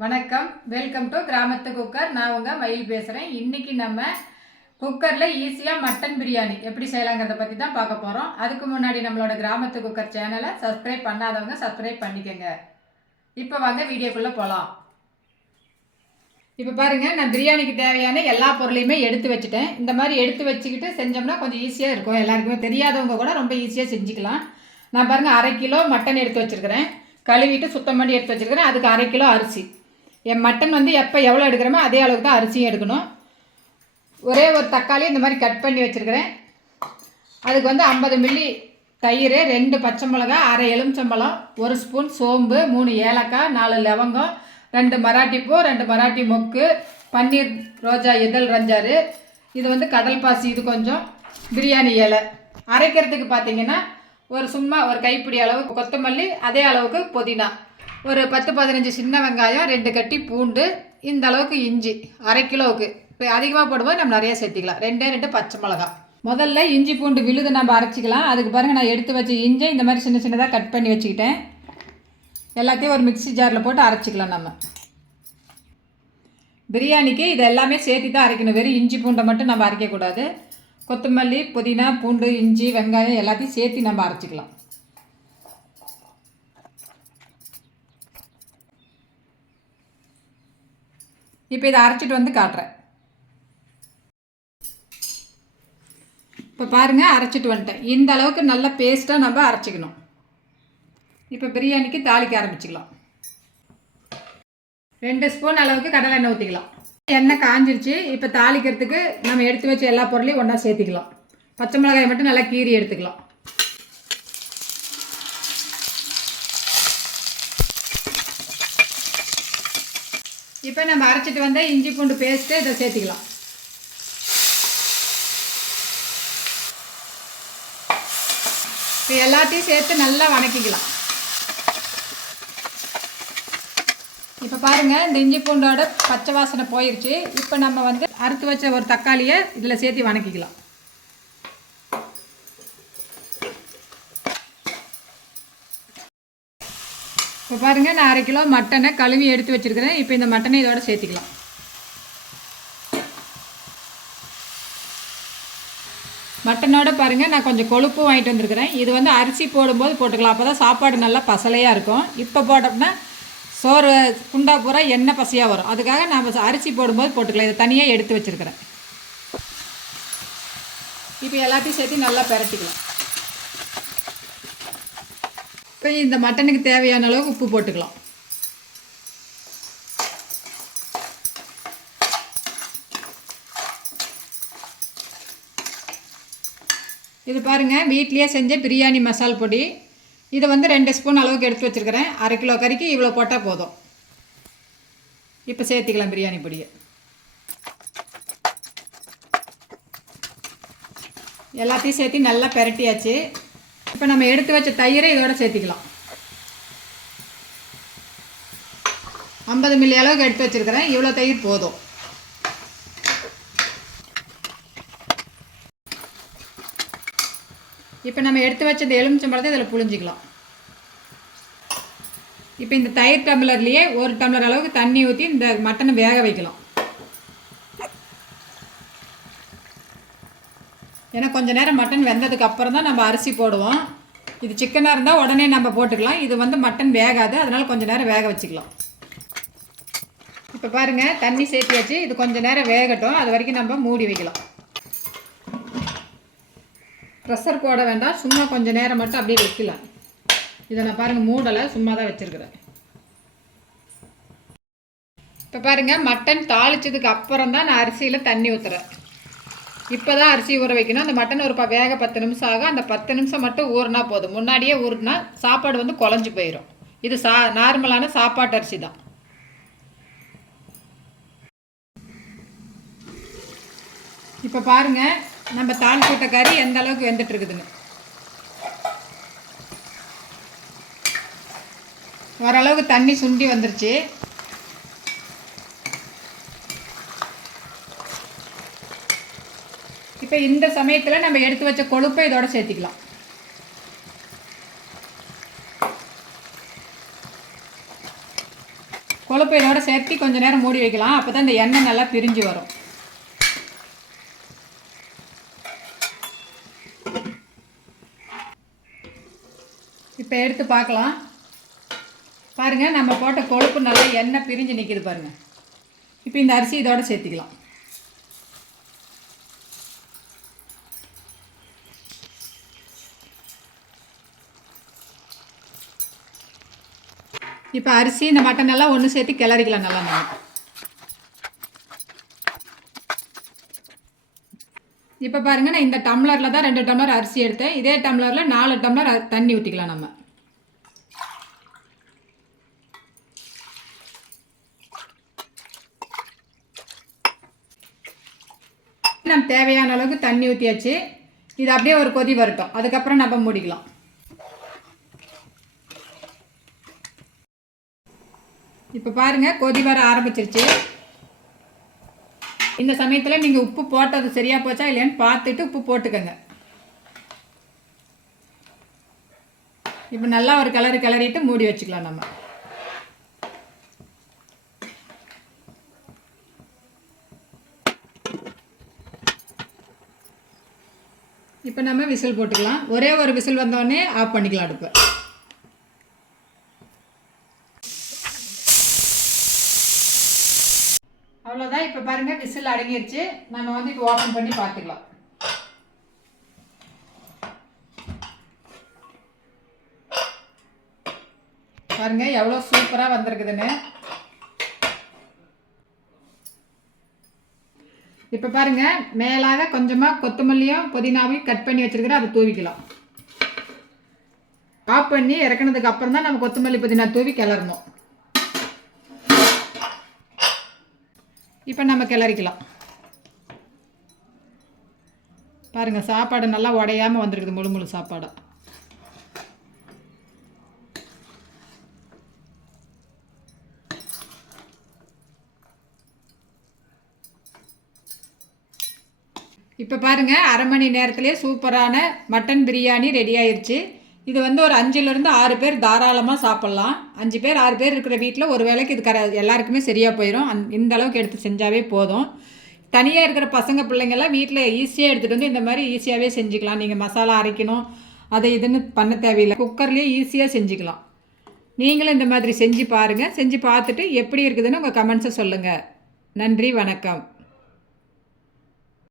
வணக்கம். Welcome to கிராமத்து cooker. நான் உங்கள் மயில் பேசுகிறேன் இன்றைக்கி நம்ம குக்கரில் ஈஸியாக மட்டன் பிரியாணி எப்படி செய்யலாங்கிறத பற்றி தான் பார்க்க போகிறோம் அதுக்கு முன்னாடி நம்மளோட கிராமத்து குக்கர் சேனலை சப்ஸ்கிரைப் பண்ணாதவங்க சப்ஸ்கிரைப் பண்ணிக்கோங்க. இப்போ வாங்க வீடியோக்குள்ளே போகலாம் இப்போ பாருங்கள் நான் பிரியாணிக்கு தேவையான எல்லா பொருளையுமே எடுத்து வச்சுட்டேன். இந்த மாதிரி எடுத்து வச்சுக்கிட்டு செஞ்சோம்னா கொஞ்சம் ஈஸியாக இருக்கும். எல்லாருக்குமே தெரியாதவங்க கூட ரொம்ப ஈஸியாக செஞ்சுக்கலாம். நான் பாருங்கள் அரை கிலோ மட்டன் எடுத்து வச்சுருக்கிறேன். கழுவிட்டு சுத்தம் பண்ணி எடுத்து வச்சுருக்கிறேன். அதுக்கு அரை கிலோ அரிசி. என் மட்டன் வந்து எப்போ எவ்வளோ எடுக்கிறோமோ அதே அளவுக்கு தான் அரிசியும் எடுக்கணும். ஒரே ஒரு தக்காளி இந்த மாதிரி கட் பண்ணி வச்சுருக்கிறேன். அதுக்கு வந்து ஐம்பது மில்லி தயிர் ரெண்டு பச்சை மிளகா அரை எலுமிச்சம்பழம் ஒரு ஸ்பூன் சோம்பு மூணு ஏலக்காய் நாலு லவங்கம் ரெண்டு மராட்டி பூ ரெண்டு மராட்டி மொக்கு பன்னீர் ரோஜா இதழ் ரஞ்சாறு. இது வந்து கடல் பாசி இது கொஞ்சம் பிரியாணி இலை. அரைக்கிறதுக்கு பார்த்தீங்கன்னா ஒரு சும்மா ஒரு கைப்பிடி அளவு கொத்தமல்லி அதே அளவுக்கு புதினா. ஒரு பத்து பதினஞ்சு சின்ன வெங்காயம் ரெண்டு கட்டி பூண்டு இந்த அளவுக்கு இஞ்சி அரை கிலோவுக்கு. இப்போ அதிகமாக போடும்போது நம்ம நிறைய சேர்த்திக்கலாம். ரெண்டே ரெண்டு பச்சை மிளகா. முதல்ல இஞ்சி பூண்டு விழுது நம்ம அரைச்சிக்கலாம். அதுக்கு பாருங்கள் நான் எடுத்து வச்ச இஞ்சை இந்த மாதிரி சின்ன சின்னதாக கட் பண்ணி வச்சுக்கிட்டேன். எல்லாத்தையும் ஒரு மிக்ஸி ஜாரில் போட்டு அரைச்சிக்கலாம் நம்ம. பிரியாணிக்கு இது எல்லாமே சேர்த்து தான் அரைக்கணும். வெறும் இஞ்சி பூண்டை மட்டும் நம்ம அரைக்கக்கூடாது. கொத்தமல்லி புதினா பூண்டு இஞ்சி வெங்காயம் எல்லாத்தையும் சேர்த்து நம்ம அரைச்சிக்கலாம். இப்போ இதை அரைச்சிட்டு வந்து காட்டுறேன். இப்போ பாருங்கள் அரைச்சிட்டு வந்துட்டேன். இந்த அளவுக்கு நல்ல பேஸ்ட்டாக நம்ம அரைச்சிக்கணும். இப்போ பிரியாணிக்கு தாளிக்க ஆரம்பிச்சுக்கலாம். ரெண்டு ஸ்பூன் அளவுக்கு கடலை எண்ணெய் ஊற்றிக்கலாம் எண்ணெய் காஞ்சிருச்சு. இப்போ தாளிக்கிறதுக்கு நம்ம எடுத்து வச்ச எல்லா பொருளையும் ஒன்றா சேர்த்திக்கலாம். பச்சை மிளகாய் மட்டும் நல்லா கீறி எடுத்துக்கலாம். இப்போ நம்ம அரைச்சிட்டு வந்த இஞ்சி பூண்டு பேஸ்ட்டு இதை சேர்த்திக்கலாம். இப்போ எல்லாத்தையும் சேர்த்து நல்லா வணக்கிக்கலாம். இப்போ பாருங்கள் இந்த இஞ்சி பூண்டோட பச்சை வாசனை போயிடுச்சு இப்போ நம்ம வந்து அறுத்து வச்ச ஒரு தக்காளியை இதில் சேர்த்து வணக்கிக்கலாம். இப்போ பாருங்கள் நான் அரை கிலோ மட்டனை கழுவி எடுத்து வச்சுருக்கிறேன். இப்போ இந்த மட்டனை இதோட சேர்த்திக்கலாம். மட்டனோட பாருங்கள் நான் கொஞ்சம் கொழுப்பும் வாங்கிட்டு வந்திருக்கிறேன். இது வந்து அரிசி போடும்போது போட்டுக்கலாம். அப்போ தான் சாப்பாடு நல்லா பசலையாக இருக்கும். இப்போ போட்டோம்னா சோறு குண்டா பூரா எண்ணெய் பசையாக வரும். அதுக்காக நாம் அரிசி போடும்போது போட்டுக்கலாம். இதை தனியாக எடுத்து வச்சுருக்கிறேன். இப்போ எல்லாத்தையும் சேர்த்து நல்லா பரட்டிக்கலாம். இப்போ இந்த மட்டனுக்கு தேவையான அளவுக்கு உப்பு போட்டுக்கலாம். இது பாருங்கள் வீட்லேயே செஞ்ச பிரியாணி மசால் பொடி. இதை வந்து ரெண்டு ஸ்பூன் அளவுக்கு எடுத்து வச்சுருக்கிறேன். அரை கிலோ கறிக்கு இவ்வளோ போட்டால் போதும். இப்போ சேர்த்திக்கலாம் பிரியாணி பொடியை. எல்லாத்தையும் சேர்த்து நல்லா பெரட்டியாச்சு. இப்போ நம்ம எடுத்து வச்ச தயிரை இதோட சேர்த்திக்கலாம். ஐம்பது மில்லி அளவுக்கு எடுத்து வச்சுருக்கிறேன். இவ்வளோ தயிர் போதும். இப்போ நம்ம எடுத்து வச்ச இந்த எலுமிச்சம்பழத்தை இதில் புழிஞ்சிக்கலாம். இப்போ இந்த தயிர் டம்ளர்லேயே ஒரு டம்ளர் அளவுக்கு தண்ணி ஊற்றி இந்த மட்டனை வேக வைக்கலாம். ஏன்னா கொஞ்ச நேரம் மட்டன் வெந்ததுக்கு அப்புறம் தான் நம்ம அரிசி போடுவோம். இது சிக்கனாக இருந்தால் உடனே நம்ம போட்டுக்கலாம். இது வந்து மட்டன் வேகாது. அதனால் கொஞ்சம் நேரம் வேக வச்சுக்கலாம். இப்போ பாருங்கள் தண்ணி சேர்த்தியாச்சு. இது கொஞ்சம் நேரம் வேகட்டும். அது வரைக்கும் நம்ம மூடி வைக்கலாம். ப்ரெஷர் போட வேண்டாம். சும்மா கொஞ்சம் நேரம் மட்டும் அப்படியே வைக்கலாம். இதை நான் பாருங்கள் மூடலை. சும்மா தான் வச்சுருக்குறேன். இப்போ பாருங்கள் மட்டன் தாளிச்சதுக்கு அப்புறம் தான் நான் அரிசியில் தண்ணி ஊற்றுறேன் இப்போ தான் அரிசி ஊற வைக்கணும். அந்த மட்டன் ஒரு வேக பத்து நிமிஷம் ஆகும் அந்த பத்து நிமிஷம் மட்டும் ஊறினா போதும். முன்னாடியே ஊறினா சாப்பாடு வந்து குழஞ்சி போயிடும் இது சா நார்மலான சாப்பாட்டு அரிசி தான். இப்போ பாருங்கள் நம்ம தாள் கூட்ட கறி எந்த அளவுக்கு வெந்துட்டுருக்குதுன்னு ஓரளவுக்கு தண்ணி சுண்டி வந்துருச்சு. இப்போ இந்த சமயத்தில் நம்ம எடுத்து வச்ச கொழுப்பை இதோட சேர்த்திக்கலாம். கொழுப்பை இதோட சேர்த்து கொஞ்சம் நேரம் மூடி வைக்கலாம். அப்போ தான் இந்த எண்ணெய் நல்லா பிரிஞ்சு வரும். இப்போ எடுத்து பார்க்கலாம். பாருங்கள் நம்ம போட்ட கொழுப்பு நல்லா எண்ணெய் பிரிஞ்சு நிற்கிது பாருங்கள் இப்போ இந்த அரிசி இதோட சேர்த்திக்கலாம். இப்போ அரிசி இந்த மட்டன் எல்லாம் ஒன்று சேர்த்து கிளறிக்கலாம் நல்லா நம்ம இப்போ பாருங்க நான் இந்த டம்ளரில் தான் ரெண்டு டம்ளர் அரிசி எடுத்தேன். இதே டம்ளரில் நாலு டம்ளர் தண்ணி ஊற்றிக்கலாம் நம்ம. நம்ம தேவையான அளவுக்கு தண்ணி ஊற்றியாச்சு இது அப்படியே ஒரு கொதி வரட்டும். அதுக்கப்புறம் நம்ம முடிக்கலாம். இப்போ பாருங்க கொதி வர ஆரம்பிச்சிருச்சு. இந்த சமயத்தில் நீங்கள் உப்பு போட்டது சரியா போச்சா இல்லையான்னு பார்த்துட்டு உப்பு போட்டுக்கோங்க. இப்போ நல்லா ஒரு கிளறு கிளறிட்டு மூடி வச்சுக்கலாம் நம்ம. இப்போ நம்ம விசில் போட்டுக்கலாம். ஒரே ஒரு விசில் வந்தோடனே ஆஃப் பண்ணிக்கலாம் அடுப்பை அவ்வளோதான் இப்போ பாருங்க விசில் அடங்கிடுச்சு நம்ம வந்து இப்போ ஓப்பன் பண்ணி பார்த்துக்கலாம். பாருங்க எவ்வளோ சூப்பராக வந்திருக்குதுன்னு. இப்போ பாருங்க மேலாக கொஞ்சமாக கொத்தமல்லியும் புதினாவையும் கட் பண்ணி வச்சிருக்கிறேன். அதை தூவிக்கலாம். ஆஃப் பண்ணி இறக்குனதுக்கு அப்புறம் தான் நம்ம கொத்தமல்லி புதினா தூவி கிளறணும். இப்போ நம்ம கிளறிக்கலாம். பாருங்கள் சாப்பாடு நல்லா உடையாம வந்திருக்குது முழு முழு சாப்பாடு. இப்போ பாருங்கள் அரை மணி நேரத்துலேயே சூப்பரான மட்டன் பிரியாணி ரெடி ஆயிடுச்சு இது வந்து ஒரு அஞ்சுலேருந்து ஆறு பேர் தாராளமாக சாப்பிட்லாம். அஞ்சு பேர் ஆறு பேர் இருக்கிற வீட்டில் ஒரு வேளைக்கு இது கர எல்லாருக்குமே சரியாக போயிடும் அந் இந்த அளவுக்கு எடுத்து செஞ்சாவே போதும். தனியாக இருக்கிற பசங்க பிள்ளைங்கெல்லாம் வீட்டில் ஈஸியாக எடுத்துகிட்டு வந்து இந்த மாதிரி ஈஸியாகவே செஞ்சுக்கலாம். நீங்கள் மசாலா அரைக்கணும் அதை இதுன்னு பண்ண தேவையில்லை. குக்கர்லேயே ஈஸியாக செஞ்சுக்கலாம். நீங்களும் இந்த மாதிரி செஞ்சு பாருங்கள் செஞ்சு பார்த்துட்டு எப்படி இருக்குதுன்னு உங்கள் கமெண்ட்ஸை சொல்லுங்கள் நன்றி வணக்கம்.